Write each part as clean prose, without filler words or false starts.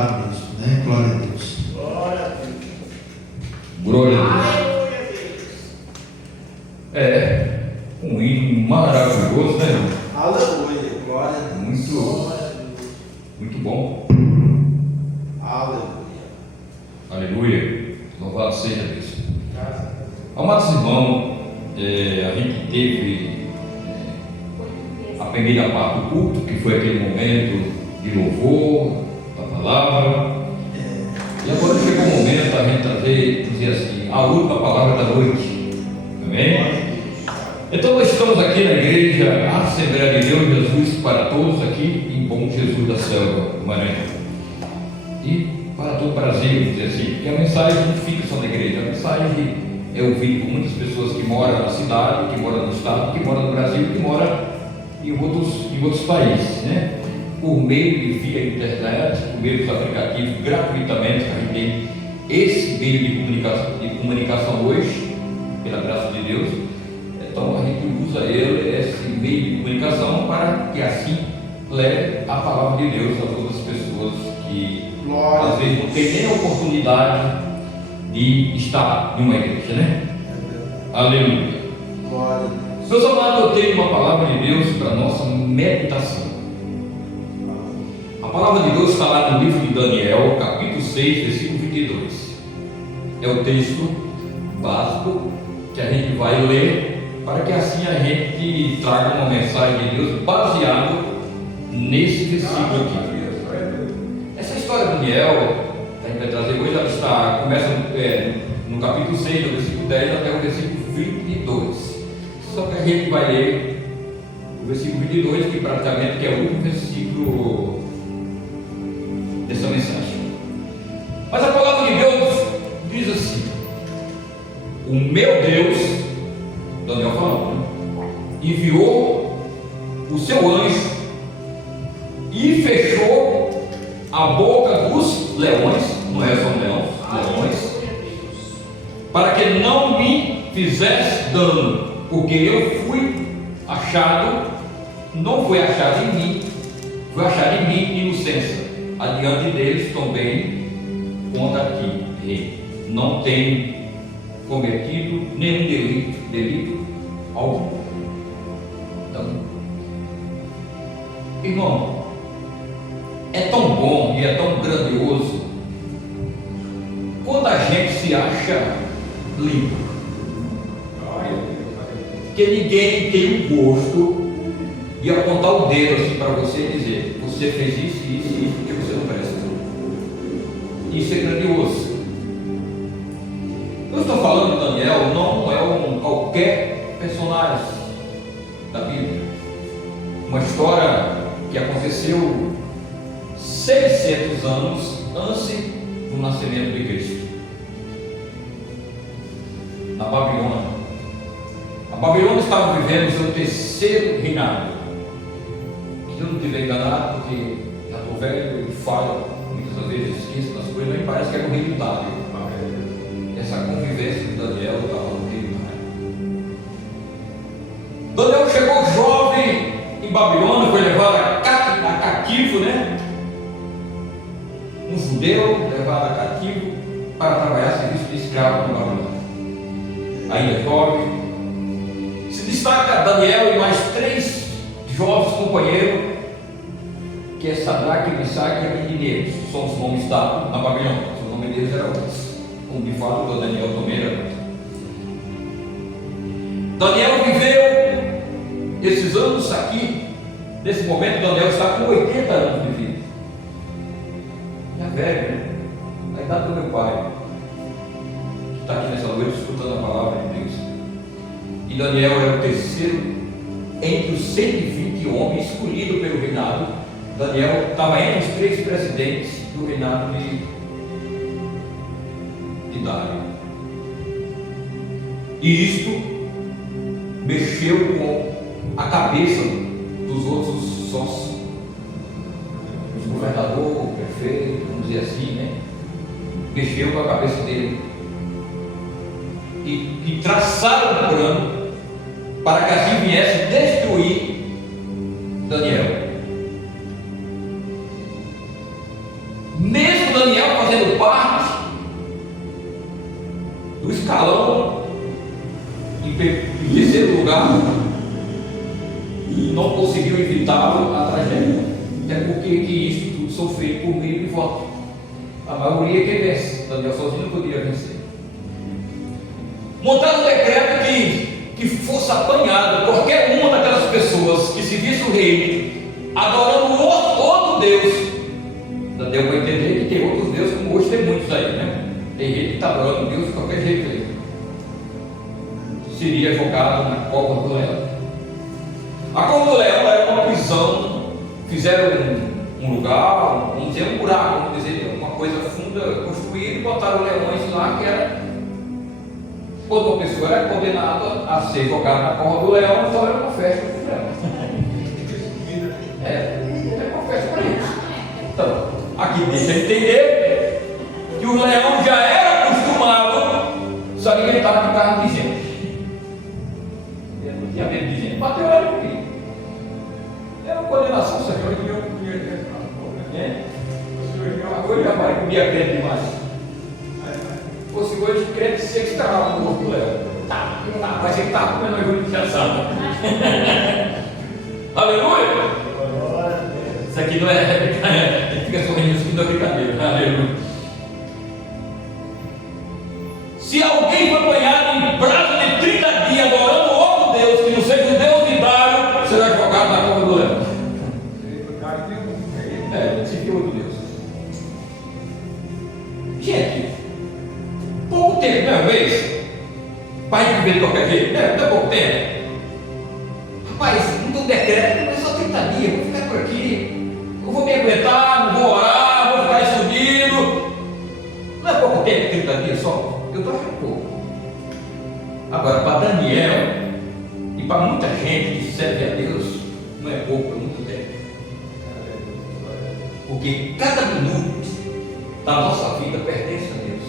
voltar mesmo, né? Glória a Deus. Glória a Deus. Glória a Deus. É um hino maravilhoso, né, irmão? Aleluia. Glória a Deus. Muito bom. Aleluia. Aleluia. Louvado seja Deus. Amados irmãos, a gente teve a primeira parte do culto, que foi aquele momento de louvor, da palavra. E agora chegou o momento da gente dizer assim, a última palavra da noite. Amém? Então nós estamos aqui na igreja Assembleia de Deus Jesus para todos aqui em Bom Jesus da Selva, Maranhão. E para todo o Brasil, vamos dizer assim, porque a mensagem não fica só na igreja, a mensagem é ouvida por muitas pessoas que moram na cidade, que moram no estado, que moram no Brasil, que moram em outros países, né? Por meio de via internet, por meio dos aplicativos, gratuitamente, que a gente tem esse meio de comunicação hoje, pela graça de Deus. Então a gente usa esse meio de comunicação para que assim leve a palavra de Deus a todas as pessoas que às vezes não tem nem a oportunidade de estar em uma igreja, né? Aleluia. Meus amados, eu tenho uma palavra de Deus para a nossa meditação. A palavra de Deus está lá no livro de Daniel, capítulo 6, versículo 22. É o texto básico que a gente vai ler, para que assim a gente traga uma mensagem de Deus baseado nesse versículo aqui. Essa história de Daniel, a gente vai trazer hoje, ela começa no capítulo 6, do versículo 10 até o versículo 22. Só que a gente vai ler o versículo 22, que praticamente é o último versículo dessa mensagem. Mas a palavra de Deus diz assim: o meu Deus, Daniel falando, né, enviou o seu anjo e fechou a boca dos leões, não é só leões, para que não me fizesse dano, porque eu fui achado, não foi achado em mim, foi achado em mim inocência, adiante deles também contra ti, rei. Não tenho cometido nenhum delito algum. Então, irmão, é tão bom e é tão grandioso quando a gente se acha limpo, que ninguém tem o gosto de apontar o dedo assim para você e dizer: você fez isso, isso e isso, porque você não presta. Isso é grandioso. Eu estou falando de Daniel, não é qualquer personagem da Bíblia. Uma história que aconteceu 600 anos antes do nascimento de Cristo, na Babilônia. A Babilônia estava vivendo o seu terceiro reinado. Se eu não estiver enganado, porque já estou velho e falho, muitas vezes esqueço das coisas, mas parece que era o reino Dário. Essa convivência de Daniel estava no reino Dário. Daniel chegou jovem em Babilônia, foi levado a cativo, né? Um judeu levado a cativo para trabalhar serviço de escravo na Babilônia. Ainda jovem, se destaca Daniel e mais 3 jovens companheiros, que é Sadraque, Mesaque e Abednego, são os nomes dados na Babilônia. O nome deles era outros, como de fato o Daniel também era outro. Daniel viveu esses anos aqui. Nesse momento Daniel está com 80 anos de vida, já velho, né? A idade do meu pai, que está aqui nessa noite escutando a palavra de Deus. E Daniel era o terceiro entre os 120 homens escolhidos pelo reinado. Daniel estava entre os 3 presidentes do reinado de Dário. E isto mexeu com a cabeça dos outros sócios, o governador, o prefeito, vamos dizer assim, né? Mexeu com a cabeça dele e traçaram um plano para que assim viesse destruir Daniel. Mesmo escalão, em terceiro lugar, e não conseguiu evitar a tragédia. Até porque que isso tudo são feito por meio de voto. A maioria é quem vence. Daniel sozinho não poderia vencer. Montaram um decreto que fosse apanhado qualquer uma daquelas pessoas que se visse o rei adorando outro Deus. Deu para entender que tem outros deuses, como hoje tem muitos aí, né? Tem gente que está adorando Deus de qualquer jeito aí. Seria jogado na cova do leão. A cova do leão era uma prisão. Fizeram um lugar, vamos dizer, um buraco, vamos dizer, uma coisa funda, construíram e botaram leões lá, que era quando uma pessoa era condenada a ser jogada na cova do leão, então era uma festa para o leão. Era uma festa para eles. Então, aqui deixa eu entender que o leão já era acostumado a se alimentar de carne de gente. Ele não tinha medo de gente, bateu lá no meio. Era uma condenação, senhor. Agora já vai comia crente demais. Se fosse hoje, crente se estragava no corpo do leão. Vai ser que está comendo uma jura de assado. Aleluia! Isso aqui não é brincadeira. A gente fica sorrindo, isso aqui não é brincadeira. Aleluia! Se alguém for apanhado em prazo de 30 dias adorando outro Deus, que não seja o Deus de Dário, será jogado na cova do leão. Esse aqui é outro Deus. Gente, pouco tempo, não é vez? Pai que vê de qualquer jeito, não é pouco tempo. Rapaz, não tem um decreto, mas só 30 dias, vou ficar por aqui. Eu vou me aguentar, não vou orar, vou ficar escondido. Não é pouco tempo, 30 dias só? Eu estou achando pouco. Agora, para Daniel e para muita gente que serve a Deus, não é pouco, é muito tempo. Porque cada minuto da nossa vida pertence a Deus.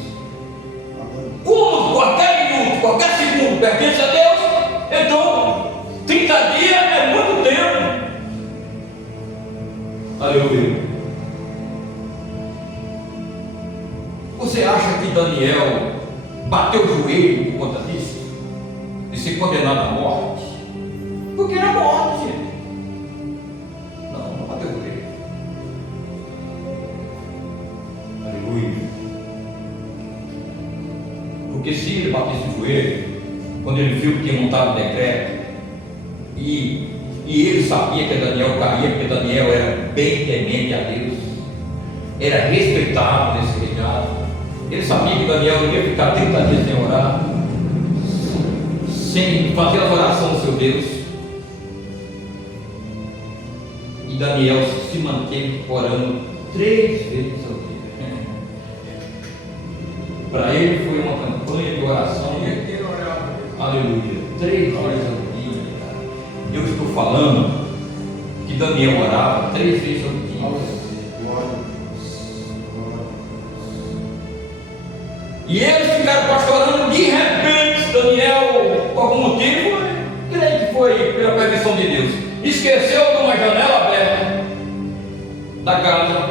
Como qualquer minuto, qualquer segundo pertence a Deus, então 30 dias é muito tempo. Aleluia. Você acha que Daniel bateu o joelho por conta disso? De ser condenado à morte? Porque era morte, gente. Não bateu o joelho. Aleluia. Porque se ele batesse o joelho, quando ele viu que tinha montado o decreto, e ele sabia que Daniel caía, porque Daniel era bem temente a Deus, era respeitado nesse reinado, ele sabia que Daniel não ia ficar 30 dias sem orar, sem fazer a oração do seu Deus, e Daniel se manteve orando 3 vezes ao dia. Para ele foi uma campanha de oração. Aleluia. 3 vezes ao dia. Eu estou falando que Daniel orava 3 vezes ao dia. E eles ficaram pastorando. De repente, Daniel, por algum motivo, creio que foi pela permissão de Deus, esqueceu de uma janela aberta da casa.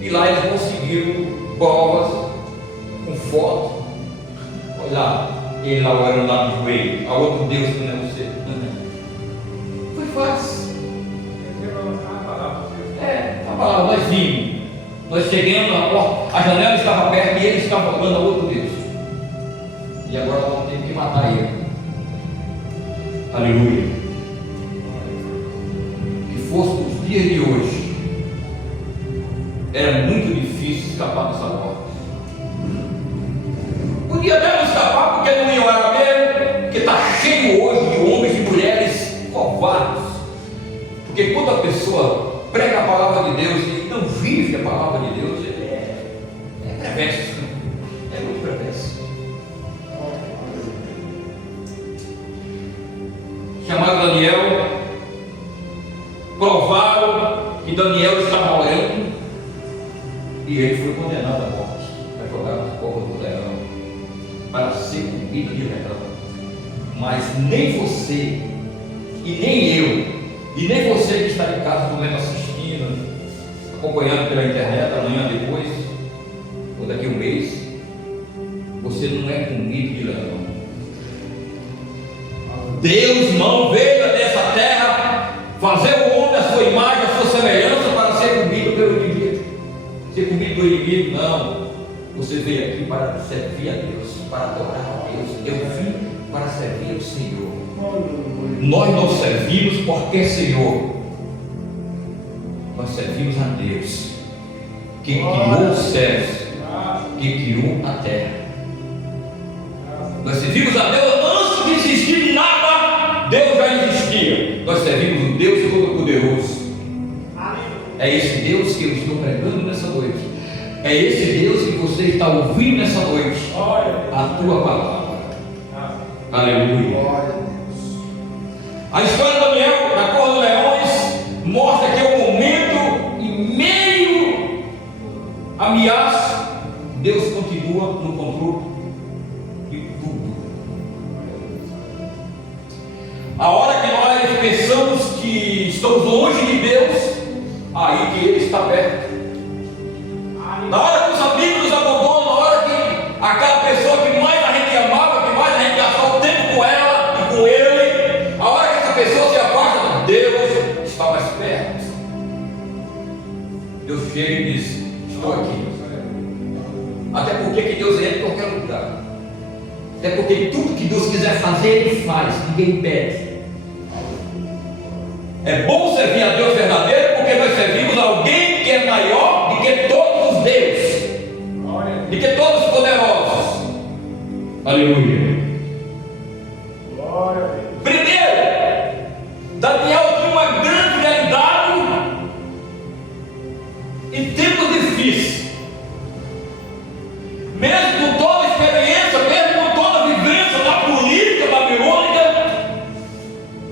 E lá eles conseguiram provas com foto. Olha lá, ele lá orando lá no joelho, a outro Deus que não é você. Foi fácil. A palavra, nós vimos, nós chegamos na porta, a janela estava aberta e ele estava orando a outro Deus. E agora nós vamos ter que matar ele. Aleluia. Que fosse os dias de hoje, era muito difícil escapar dessa morte. Podia até não escapar porque não ia orar mesmo, porque está cheio hoje de homens e mulheres covardes. Porque quando a pessoa prega a palavra de Deus e não vive a palavra de Deus, é perverso, é muito perverso. Chamaram Daniel, provaram que Daniel estava orando, e ele foi condenado à morte, foi jogado na cova do leão, para ser comido de leão. Mas nem você, e nem eu, e nem você que está em casa no momento assistindo, acompanhando pela internet, amanhã depois, ou daqui a um mês, você não é comido de leão. Deus não veio nessa terra fazer o homem a sua imagem, a sua semelhança, para ser comido pelo inimigo. Ser comido pelo inimigo, não. Você veio aqui para servir a Deus, para adorar a Deus. Eu vim para servir o Senhor. Nós não servimos porque Senhor. Nós servimos a Deus, que criou os céus, que criou a terra. Nós servimos a Deus antes de existir nada. Deus já existia. Nós servimos o Deus Todo-Poderoso. É esse Deus que eu estou pregando nessa noite. É esse Deus que você está ouvindo nessa noite. A tua palavra. Aleluia. A história de Daniel, na Cova dos Leões, mostra que é um momento em meio à ameaça, Deus continua no controle de tudo. A hora que nós pensamos que estamos longe de Deus, aí que Ele está perto. Na hora que os amigos nos abandonam, na hora que aquela pessoa que mais a gente amava, que mais a gente gastou tempo com ela e com ele, a hora que essa pessoa se afasta, Deus está mais perto. Deus chega e diz: estou aqui. Até porque que Deus entra em qualquer lugar. Até porque tudo que Deus quiser fazer, Ele faz, ninguém impede. É bom servir a Deus verdadeiro, porque nós servimos alguém que é maior do que todos os deuses, do que todos os poderosos. Aleluia. Primeiro, Daniel tinha uma grande realidade em tempos difíceis. Mesmo com toda a experiência, mesmo com toda a vivência da política babilônica,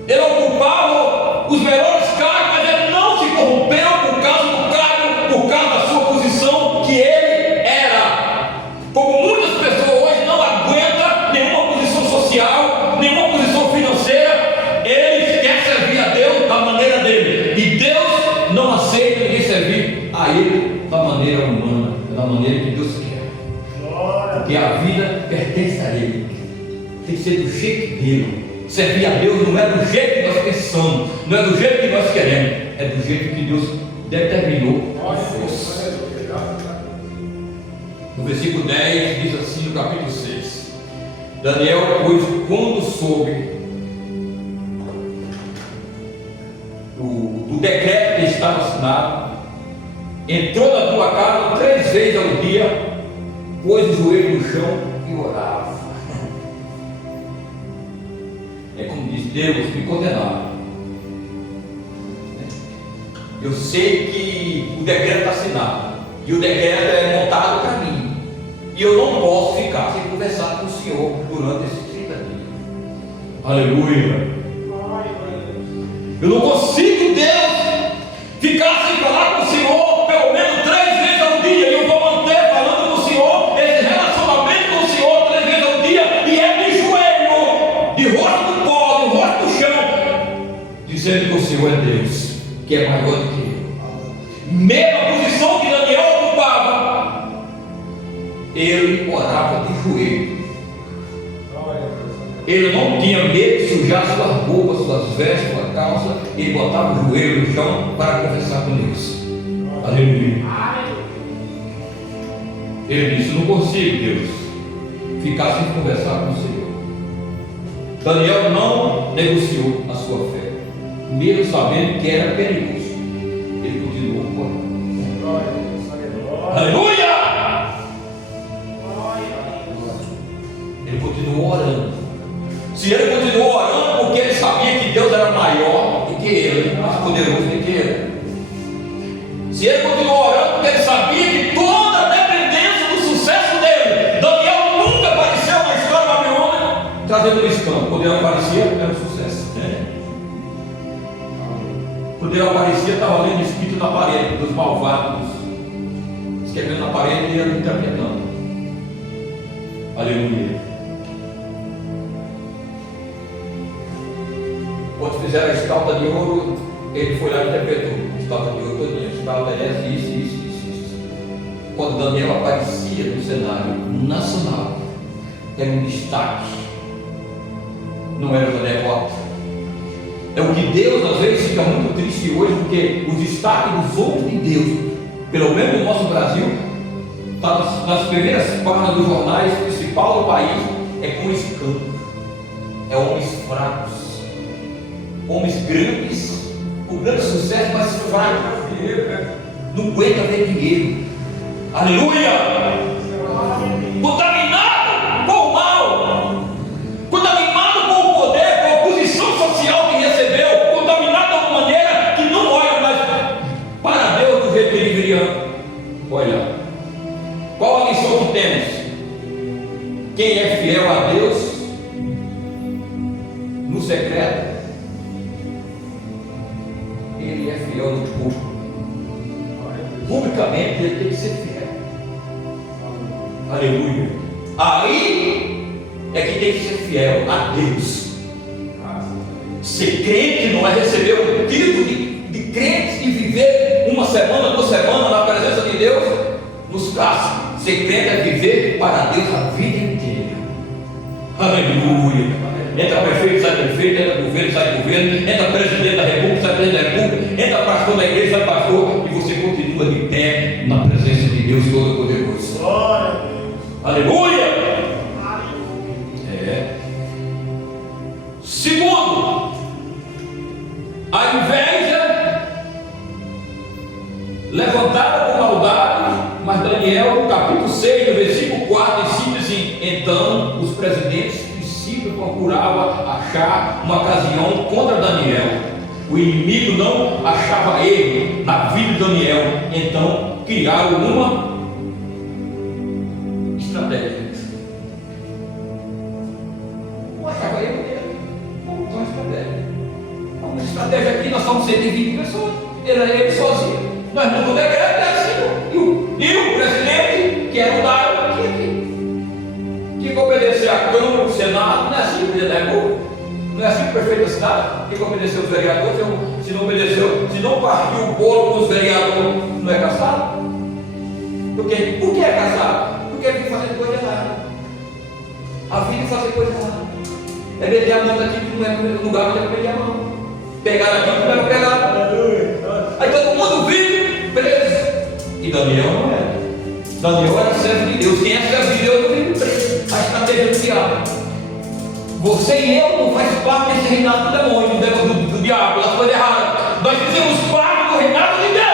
ele ocupava os melhores cargos, mas ele não se corrompeu por causa do cargo, por causa da sua posição que ele era. Como muitas pessoas hoje não aguentam nenhuma posição social, nenhuma posição financeira, ele quer servir a Deus da maneira dele, e Deus não aceita ninguém servir a ele da maneira humana, da maneira que Deus quer. Porque a vida pertence a Ele, tem que ser do jeito dele. Servir a Deus não é do jeito que nós pensamos, não é do jeito que nós queremos, é do jeito que Deus determinou que fosse. No versículo 10 diz assim, no capítulo 6: Daniel, pois, quando soube do decreto que estava assinado, entrou na tua casa 3 vezes ao dia, pôs o joelho no chão e orava. É como diz: Deus, me condenaram. Eu sei que o decreto está assinado, e o decreto é montado para mim, e eu não posso ficar sem conversar com o Senhor durante esses 30 dias. Aleluia. Eu não consigo, Deus, ficar sem falar com o Senhor pelo menos 3 vezes ao dia, e eu vou manter falando com o Senhor, esse relacionamento com o Senhor 3 vezes ao dia, e é de joelho, de rosto no pó, de rosto no chão, dizendo que o Senhor é Deus, que é maior do que eu. Mesma posição que Daniel ocupava, ele orava de joelho. Ele não tinha medo de sujar suas roupas, suas vestes, sua calça. Ele botava o joelho no chão para conversar com Deus. Aleluia. Ele disse: não consigo, Deus, ficar sem conversar com o Senhor. Daniel não negociou a sua fé, mesmo sabendo que era perigoso. Ele continuou orando. Aleluia! Ele continuou orando. Se ele continuou orando, porque ele sabia que Deus era maior do que ele, mais poderoso do que ele. Se ele continuou orando, porque ele sabia que toda a dependência do sucesso dele. Daniel nunca apareceu na história babilônica trazendo um escândalo. Quando ele aparecia, era um sucesso. Quando ele aparecia, estava lendo escrito na parede dos malvados, escrevendo na parede e ele interpretando. Aleluia. Quando fizeram a estátua de ouro, ele foi lá e interpretou a estátua de ouro todinha. A estátua é isso. Quando Daniel aparecia no cenário nacional, é um destaque, não é uma derrota. É o que Deus às vezes fica muito triste hoje, porque o destaque dos homens de Deus, pelo menos no nosso Brasil, está nas primeiras páginas dos jornais principal do país, é com escândalo, é homens fracos, homens grandes, com grande sucesso, mas fracos, não aguenta ver dinheiro, aleluia, contaminado com o mal, contaminado com o poder, com a posição social que recebeu, contaminado de uma maneira que não olha mais para Deus do jeito que ele deveria olhar. Qual a lição que temos? Quem é fiel a Deus no secreto, ele é fiel no público. Publicamente ele tem que ser fiel. Aleluia. Aí é que tem que ser fiel a Deus. Ser crente não é receber o título de crente e viver uma semana, 2 semanas na presença de Deus nos casos. Ser crente é viver para Deus a vida inteira. Aleluia. Entra prefeito, sai prefeito, entra governo, sai governo, entra presidente da república, sai presidente da república, entra pastor da igreja, sai pastor, e você continua de pé na presença de Deus Todo-Poderoso. Glória a Deus. Aleluia. Segundo, a inveja levantada com maldade, mas Daniel, no capítulo 6, no versículo 4 e 5, assim: então os presidentes procurava achar uma ocasião contra Daniel. O inimigo não achava ele na vida de Daniel, então criaram uma estratégia. Não achava ele mesmo. Vamos usar uma estratégia. Uma estratégia aqui, nós somos 120 pessoas. Ele sozinho. Nós não decreto é assim. E o presidente, que era o Dário, tinha que obedecer à Câmara, ao Senado, não é assim o presidente da República, não é assim o prefeito da cidade, tem que obedecer os vereadores, se não obedeceu, se não partiu o bolo com os vereadores, não é caçado? Por quê? Por que é caçado? Porque tem que fazer coisa errada. A vida é fazer coisa errada. É meter a mão daqui que não é no lugar que é meter a mão. Pegar aqui que não é pegar. Aí todo mundo vive preso. E Daniel não era. Daniel era servo de Deus. Quem é servo de Deus não vive preso. A estratégia do diabo. Você e eu não faz parte desse reinado do demônio, do diabo, das coisas erradas. Nós fizemos parte do reinado de Deus.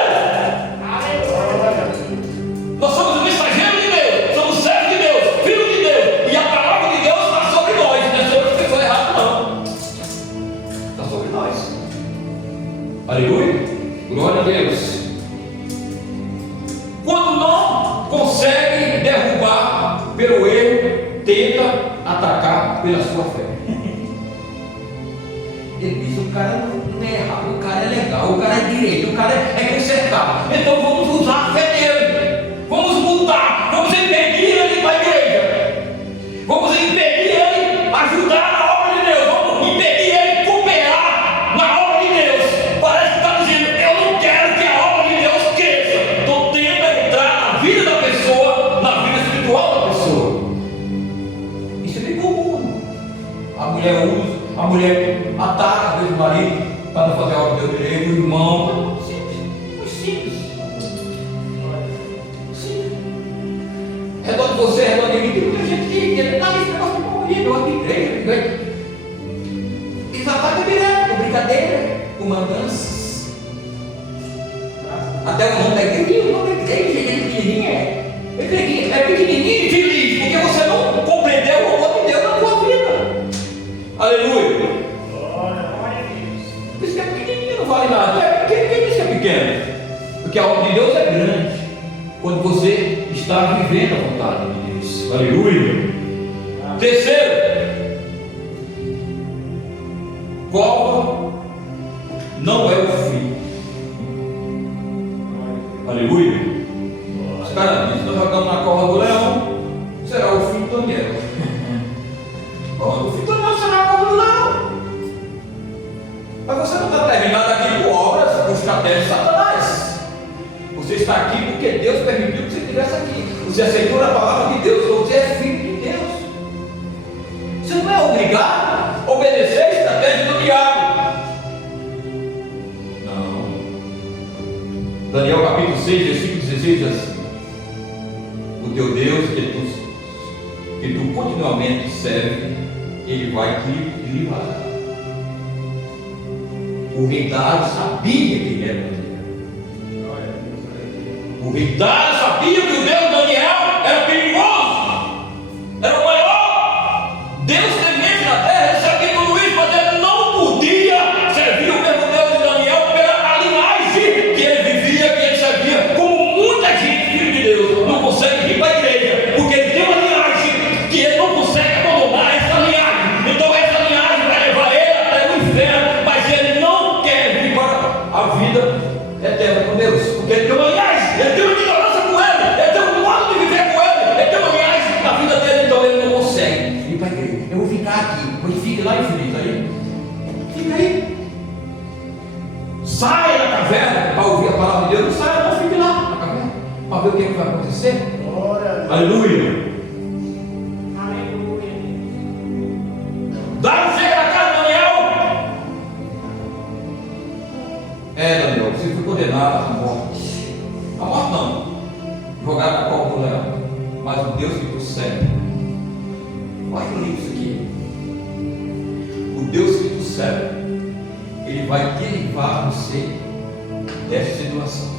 Nós somos mensageiros de Deus, somos servos de Deus, filhos de Deus. E a palavra de Deus está sobre nós, não é sobre as pessoas erradas, não. Está sobre nós. Aleluia. Glória a Deus. Quando não consegue derrubar pelo erro, tenta atacar pela sua fé. Ele diz: o cara não é errado, o cara é legal, o cara é direito, o cara é consertado. Então vamos usar a fé dele, vamos mudar, vamos impedir ele para a igreja, vamos impedir ele ajudar na obra de Deus, vamos impedir ele cooperar na obra de Deus. Parece que está dizendo: eu não quero que a obra de Deus cresça. Então tenta entrar na vida da pessoa, na vida espiritual da pessoa. Isso é bem comum. A mulher ataca às vezes o marido para não fazer a obra de Deus direito, o irmão. Simples. Redor de você, redor de mim, tem muita gente que está nesse negócio de morrer, negócio de igreja. Eles atacam direto, com brincadeira, com mandanças. Até o nome da igreja, é pequenininho e feliz, porque você não compreendeu o amor de Deus na tua vida. Aleluia. Por isso que é pequenininho, não vale nada. Quem disse que é pequeno? Porque a obra de Deus é grande quando você está vivendo a vontade de Deus. Aleluia. Terceiro, cova não é o fim. Aleluia. Os caras dizem: nós jogamos na cova do leão, será o fim do Daniel. Bom, o fim do Daniel será a cova do leão. Mas você não está terminado aqui com obras, com estratégias de Satanás. Você está aqui porque Deus permitiu que você estivesse aqui. Você aceitou a palavra de Deus, você é filho de Deus. obrigado a obedecer a estratégia do diabo. Não. Daniel capítulo 6, versículo 16 diz assim: o teu Deus que tu continuamente serve, ele vai te livrar. O rei Dário sabia quem era Daniel. O rei Dário sabia que o Deus de Daniel era perigoso, era o maior Deus tremendo na terra. Ele sabia tudo isso, mas ele não podia servir o mesmo Deus de Daniel pela linhagem que ele vivia, que ele servia. Como muita gente, filho de Deus, não consegue vir para a igreja, porque ele tem uma linhagem que ele não consegue abandonar essa linhagem. Então essa linhagem vai levar ele até o inferno, mas ele não quer vir para a vida eterna com Deus, porque ele tem uma linhagem, ele tem uma ignorância com ele, ele tem um modo de viver com ele, ele tem uma linhagem na vida dele, então ele não consegue ir para a igreja. Eu vou ficar aqui, pois fique lá infinito aí, fica aí, saia da caverna para ouvir a palavra de Deus, não saia, não, fique lá na caverna para ver o que vai acontecer. Aleluia. Dário chega na casa de Daniel. Daniel, você foi condenado à morte. A morte não, jogado na cova do leão. Mas o Deus que tu serve, olha que lindo isso aqui. O Deus que tu serve, ele vai derivar você dessa situação.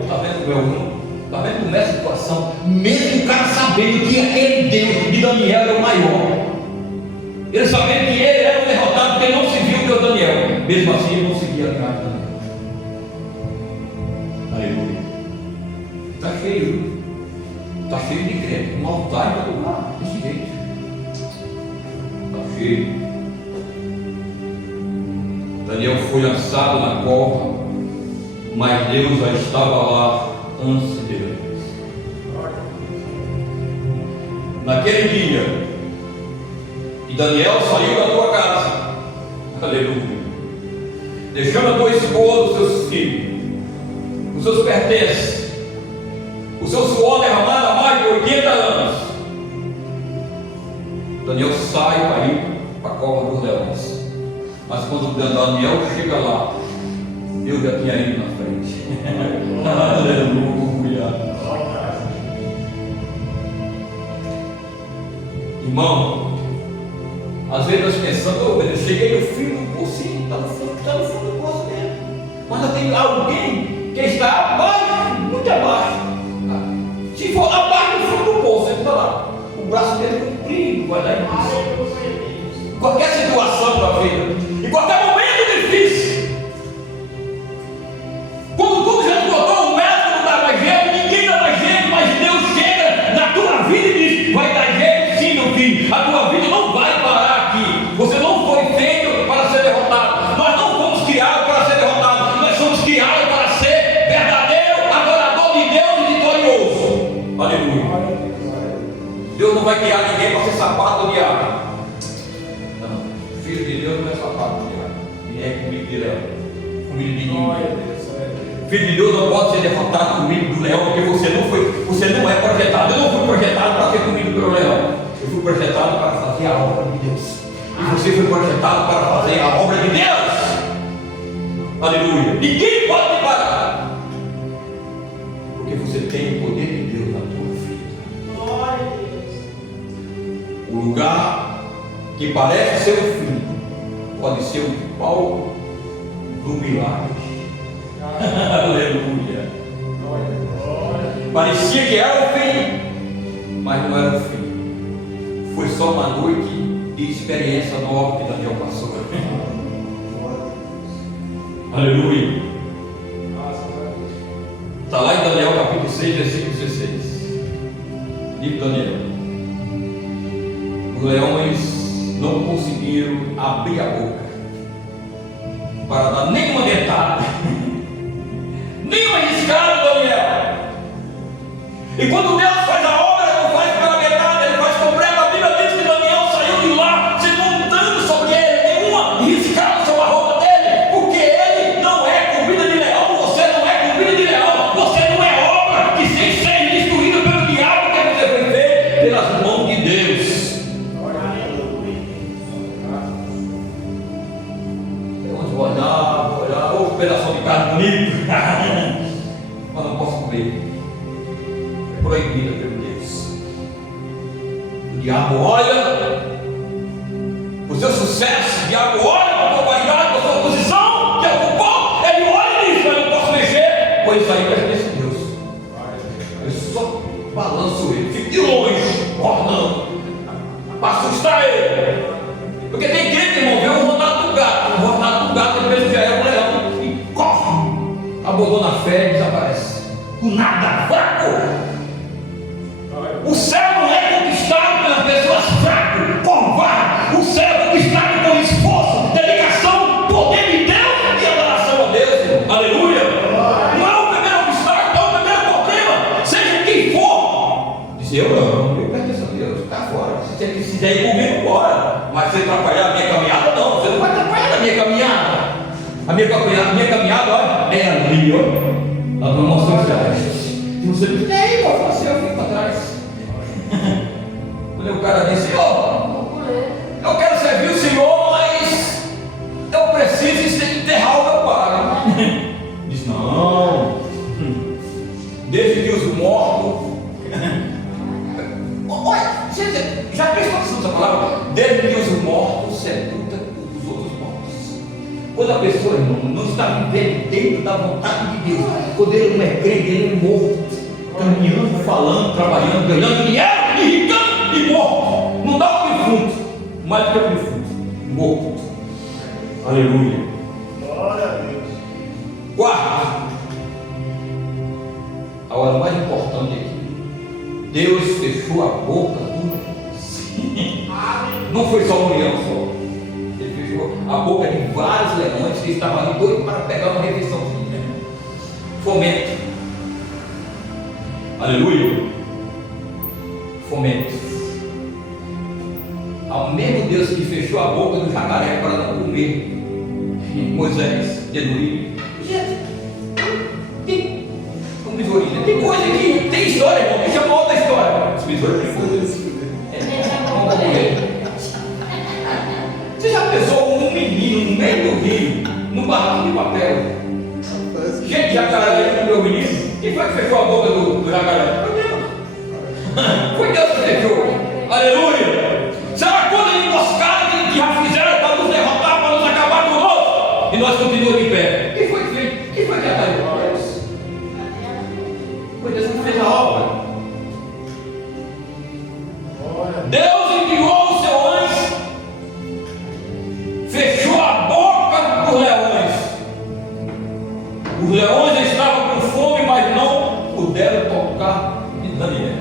Está vendo o meu irmão? Está vendo como é a situação? Mesmo o cara sabendo que aquele Deus de Daniel era o maior, ele sabendo que ele era o derrotado, porque ele não seguiu o Deus de Daniel, mesmo assim ele não seguia a linhagem de Daniel. Aleluia. Está cheio. Está cheio de crente, um altar em todo lugar, desse jeito. Está cheio. Daniel foi lançado na cova, mas Deus já estava lá antes dele. Naquele dia, e Daniel saiu da tua casa, aleluia, deixando a tua esposa, os seus filhos, os seus pertences, o seu suor derramado há mais de 80 anos. Daniel sai para ir para a cova dos leões. Mas quando Daniel chega lá, Deus já tinha ido na frente. Aleluia. Irmão, às vezes nós pensamos, eu cheguei no fim do pocinho, está no fundo do poço mesmo. Mas já tem alguém que está abaixo, muito abaixo. Se for abaixo do fundo do poço, ele está lá. O braço dele comprido, vai dar em qualquer situação da vida, em qualquer momento difícil. Quando tudo já esgotou, o médico não dá mais jeito, ninguém dá mais jeito, mas Deus chega na tua vida e diz: vai dar jeito sim, meu filho. A tua vida não vai parar aqui. Você não foi feito para ser derrotado. Nós não fomos criados para ser derrotados. Nós somos criados para ser verdadeiro adorador de Deus e vitorioso. Aleluia. Deus não vai criar ninguém para ser sapato do diabo. Não. Filho de Deus não é sapato do diabo. Nem é comida de leão. Comida de ninguém. Filho de Deus não pode ser derrotado com comida do leão, porque você não é projetado. Eu não fui projetado para ser comido pelo leão. Eu fui projetado para fazer a obra de Deus. E você foi projetado para fazer a obra de Deus. Aleluia. Ninguém pode te parar, porque você tem o poder de Deus na tua vida. Glória a Deus. O lugar que parece ser o fim pode ser o palco do milagre. Aleluia. Parecia que era o fim, mas não era o fim. Foi só uma noite de experiência nova que Daniel passou. Aleluia. Está lá em Daniel capítulo 6, versículo 16. Livro de Daniel. Os leões não conseguiram abrir a boca para dar nenhuma dentada, nenhuma riscada, Daniel. E quando Deus faz a obra, ele não faz pela metade, ele faz completa. A Bíblia diz que Daniel saiu de lá, se montando sobre ele, nenhuma riscada sobre a roupa dele, porque ele não é comida de leão, você não é comida de leão, você não é obra que sem ser destruída pelo diabo, que você foi feito pelas mãos de Deus. dele é proibida pelo Deus. O diabo olha o seu sucesso, o diabo olha a tua qualidade, a sua posição, que ocupou, ele olha e diz: eu não posso mexer, pois isso aí pertence a Deus. Eu só balanço ele, fico de longe, ornando, para assustar ele. Porque tem crente, irmão, vê um rodado do gato, ele pensa que já é um leão, e corre, abandona a fé e desaparece. Do nada, fraco. O céu não é conquistado pelas pessoas fracas, covardes. O céu é conquistado com esforço, dedicação, poder de Deus e adoração a Deus, irmão. Aleluia. Não é o primeiro obstáculo, não é o primeiro problema, seja quem for. Diz: eu não, eu pertenço a Deus, está fora. Se você quiser ir comigo, bora. Mas você atrapalhar a minha caminhada, não. Você não vai atrapalhar a minha caminhada. A minha caminhada, olha, é ali, ó. Lá no nosso celeste. Se você me diz: aí, pode fazer, eu fico para trás. Quando o cara disse: eu quero servir o Senhor, mas eu preciso enterrar o meu pai. Diz: não, desde que os mortos. Olha, já prestou atenção nessa palavra? Desde que os mortos sepultam os outros mortos. Quando a pessoa, irmão, não está vivendo dentro da vontade de Deus, quando ele não é crente, ele é morto, caminhando, falando, trabalhando, ganhando dinheiro, irritando e morto. Não dá um defunto, mais do que um defunto, morto. Aleluia. Glória a Deus. Quarto, a hora mais importante aqui: Deus fechou a boca do leão. Não foi só um leão só. Ele fechou a boca de vários leões que estavam ali doidos para pegar uma refeiçãozinha. Fomento. Aleluia. Fomento. Ao mesmo Deus que fechou a boca do jacaré para não comer Moisés, Denuí. Gente, tem coisa que tem história, irmão, que chama outra história. Vamos morrer. Você já pensou um menino no meio do rio, num barraco de papel? Gente, jacaré, meu menino, quem foi que fechou a boca do jacaré? Foi Deus. Foi Deus que fechou. Aleluia. Será coisa emboscada que já fizeram para nos derrotar, para nos acabar conosco? E nós continuamos em pé. Quem foi que fez? Quem foi que atalhou? Deus. Foi Deus que fez a obra. Deus enviou o seu anjo, fechou a boca dos leões. Os leões estavam com fome, mas não puderam tocar em Daniel.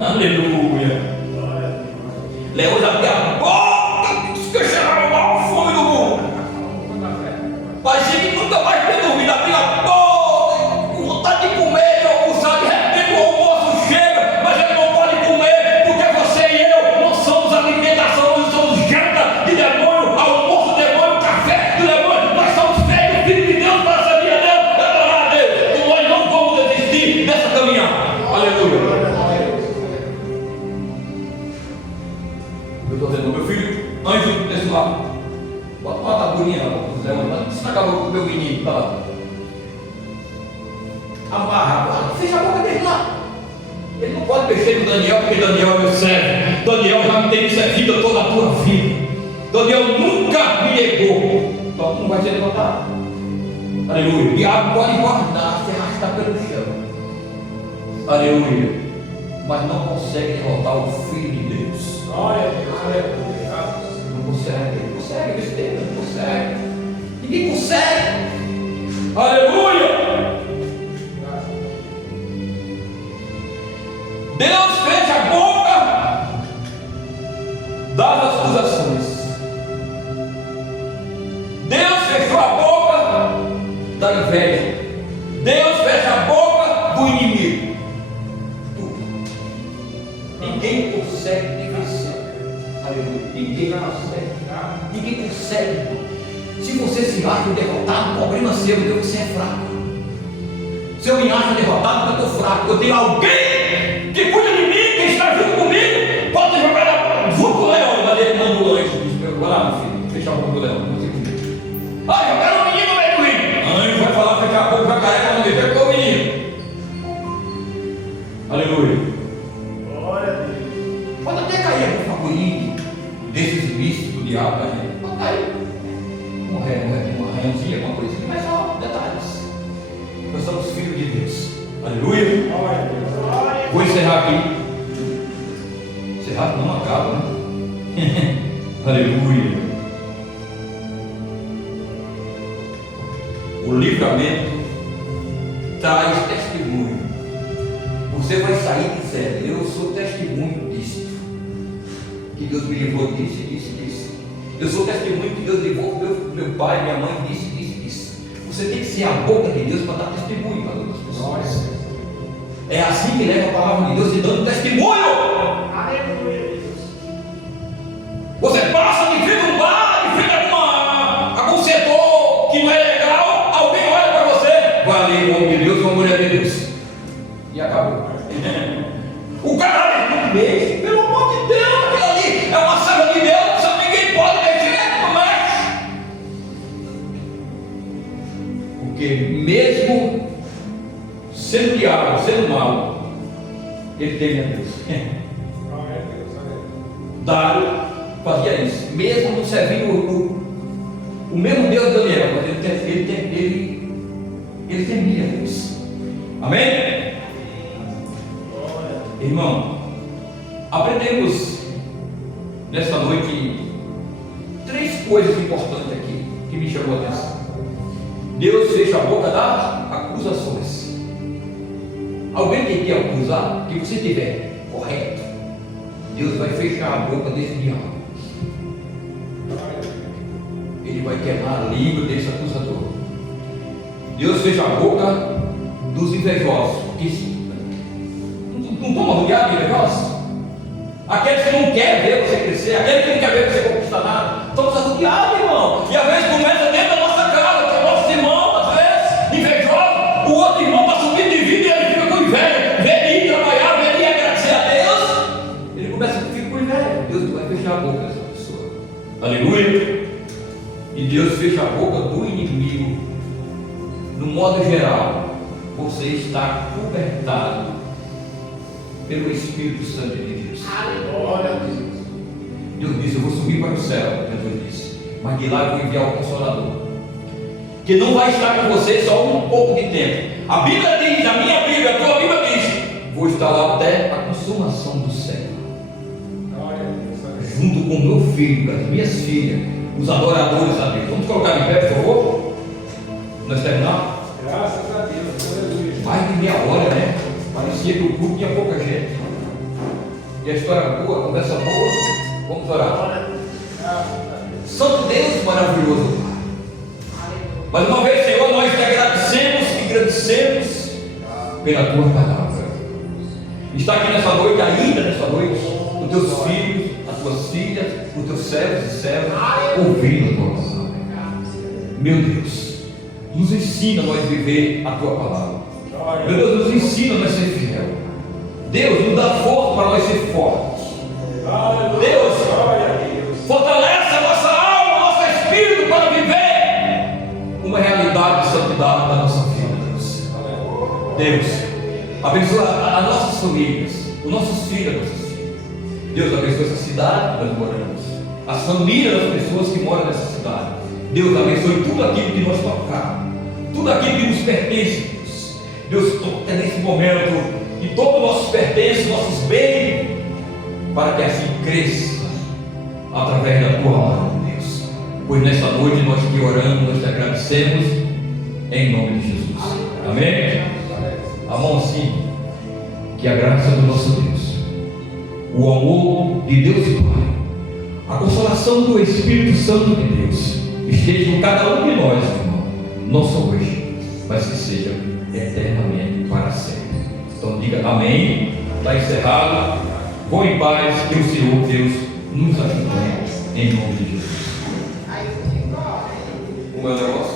Aleluia. Leões abriram a boca, que chegaram a maior fome do mundo. Parecia que nunca mais tinha dormido. Abriu a boca, com vontade de comer, de almoçar. De repente o almoço chega, mas ele não pode comer, porque você e eu não somos alimentação, nós somos janta de demônio, almoço do demônio, café do demônio. Nós somos feitos, filhos de Deus, para servir a Deus, para adorar a Deus. Então nós não vamos desistir dessa caminhada. Aleluia. Eu estou dizendo: meu filho, anjo desse lado, bota uma tabuinha lá, isso não acabou com o meu menino, tá lá. Amarra, fecha a boca dele lá. Ele não pode mexer no Daniel, porque Daniel é meu servo. Daniel já me tem servido toda a tua vida. Daniel nunca me negou. Então não vai ser levantado. Aleluia. O diabo pode guardar, se arrastar pelo chão. Aleluia. Mas não consegue derrotar o Filho de Deus. Glória a Deus. Não consegue, besteira, não consegue. Ninguém consegue. Aleluia. Deus fecha a boca das acusações. Deus fechou a boca da inveja. Deus fecha a boca do inimigo. Ninguém consegue vencer. Aleluia. Ninguém consegue. Ninguém consegue. Se você se acha derrotado, o problema é seu, porque você é fraco. Se eu me acho derrotado, porque eu estou fraco, eu tenho alguém que cuida de mim, que está junto comigo, pode jogar junto com o leão, mas ele manda o anjo. Vai lá, meu filho, fechar o boca do leão. Ah, jogaram o menino no meio do rio. Anjo vai falar, fechar a boca, vai cair, quando me ver com o menino. Aleluia. Vou encerrar aqui. Encerrar não acaba, né? Aleluia. O livramento traz testemunho. Você vai sair dizendo: eu sou testemunho disso, que Deus me livrou disso, disso, disso. Eu sou testemunho que Deus livrou meu pai, minha mãe, disso, disso, disso. Você tem que ser a boca de Deus para dar testemunho para outras pessoas. É assim que leva a palavra de Deus, te dando testemunho. Você passa de frente a um bar, de frente a algum setor que não é legal, alguém olha para você, vai ali, o homem de Deus, uma mulher de Deus, e acabou. O cara é muito bem, pelo amor de Deus, aquilo ali é uma serva de Deus, sabe, ninguém pode mexer, não mexe. Porque mesmo sendo diabo, sendo mal, ele teme a Deus. Dário fazia isso, mesmo não servindo o mesmo Deus de Daniel, mas ele temia a Deus. Amém? Irmão, aprendemos nesta noite 3 coisas importantes aqui que me chamou a atenção. Deus fecha a boca das acusações. Alguém tem que acusar, que você estiver correto, Deus vai fechar a boca desse diabo. Ele vai queimar a língua desse acusador. Deus fecha a boca dos invejosos. Não toma lugar de invejosos? Aqueles que não querem ver você crescer, aqueles que não querem ver você conquistar nada. Estamos arrodeados, irmão. E às vezes começa dentro da nossa casa, que é o nosso irmão, às vezes, invejoso. O outro irmão está subindo de vida e ele fica com inveja. Vê ele ir trabalhar, vê ele ir agradecer a Deus. Ele começa a ficar com inveja. Deus vai fechar a boca dessa pessoa. Aleluia. E Deus fecha a boca do inimigo. No modo geral, você está cobertado pelo Espírito Santo de Deus. Glória a Deus. Deus disse: eu vou subir para o céu, Jesus disse, mas de lá eu vou enviar o Consolador, que não vai estar com você só um pouco de tempo. A Bíblia diz, a minha Bíblia, a tua Bíblia diz: vou estar lá até a consumação do século, junto com o meu filho, as minhas filhas, os adoradores a Deus. Vamos colocar de pé, por favor? Nós terminamos? Graças a Deus, aleluia. Mais de meia hora, né? Parecia que o culto tinha pouca gente. E a história boa, a conversa boa. Vamos orar. Santo Deus maravilhoso, Pai. Mais uma vez, Senhor, nós te agradecemos e agradecemos pela tua palavra. Está aqui nessa noite, ainda nessa noite, os teus filhos, as tuas filhas, os teus servos e servas, ouvindo a tua palavra. Meu Deus, nos ensina a nós viver a tua palavra. Meu Deus, nos ensina a nós ser fiel. Deus, nos dá força para nós ser fortes. Deus, fortalece a nossa alma, o nosso espírito para viver uma realidade de santidade da nossa vida, Deus. Deus, abençoa as nossas famílias, os nossos filhos, as nossas filhas. Deus, abençoa essa cidade que nós moramos, as famílias das pessoas que moram nessa cidade. Deus, abençoe tudo aquilo que nós tocamos, tudo aquilo que nos pertence. Deus, toca nesse momento e todo o nossos pertences, nossos bens, para que assim cresça através da tua mão, Deus. Pois nessa noite nós te oramos, nós te agradecemos, em nome de Jesus. Amém? A mão sim, que a graça do nosso Deus, o amor de Deus e Pai, a consolação do Espírito Santo de Deus esteja com cada um de nós, irmão, não só hoje, mas que seja eternamente para sempre. Então diga amém. Está encerrado. Vou em paz, que o Senhor Deus nos ajude, em nome de Jesus. O meu negócio